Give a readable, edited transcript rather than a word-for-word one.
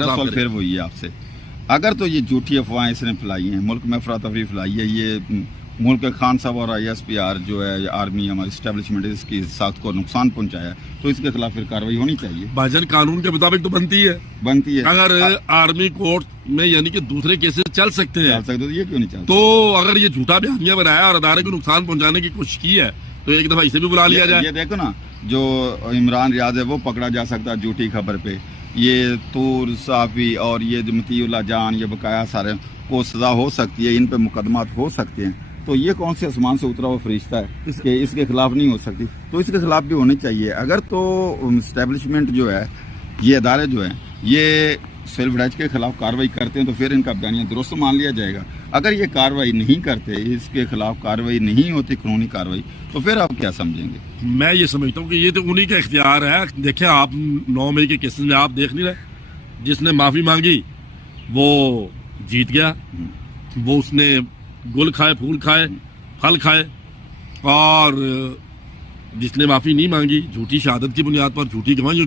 میرا سوال پھر وہی ہے آپ سے، اگر تو یہ جھوٹی افواہیں اس نے پھیلائی ہیں، ملک میں افراتفری پھیلائی ہے، یہ ملک کے خان صاحب اور آئی ایس پی آر جو ہے آرمی ہماری اسٹیبلشمنٹ اس کی ساخت کو نقصان پہنچایا تو اس کے خلاف پھر کارروائی ہونی چاہیے، بھائی جان قانون کے مطابق تو بنتی ہے اگر آرمی کورٹ میں یعنی کہ دوسرے کیسز چل سکتے ہیں تو یہ کیوں نہیں چلتا؟ تو اگر یہ جھوٹا بیانیہ بنایا اور ادارے کو نقصان پہنچانے کی کوشش کی ہے تو ایک دفعہ اسے بھی بلا لیا جائے۔ یہ دیکھو نا، جو عمران ریاض ہے وہ پکڑا جا سکتا ہے جھوٹی خبر پہ، یہ طور صافی اور یہ مطیع اللہ جان، یہ بقایا سارے کو سزا ہو سکتی ہے، ان پہ مقدمات ہو سکتے ہیں، تو یہ کون سے آسمان سے اترا ہوا فرشتہ ہے کہ اس کے خلاف نہیں ہو سکتی؟ تو اس کے خلاف بھی ہونی چاہیے۔ اگر تو اسٹیبلشمنٹ جو ہے، یہ ادارے جو ہیں، یہ سیلف ڈیفینس کے خلاف کارروائی کرتے ہیں تو پھر ان کا بیانیہ درست مان لیا جائے گا۔ اگر یہ کارروائی نہیں کرتے، اس کے خلاف کارروائی نہیں ہوتی قانونی کارروائی، تو پھر آپ کیا سمجھیں گے؟ میں یہ سمجھتا ہوں کہ یہ تو انہی کا اختیار ہے۔ دیکھیں آپ 9 مئی کے کیسز میں آپ دیکھ نہیں رہے، جس نے معافی مانگی وہ جیت گیا، وہ اس نے گل کھائے، پھول کھائے، پھل کھائے، اور جس نے معافی نہیں مانگی جھوٹی شہادت کی بنیاد پر، جھوٹی گواہیوں کی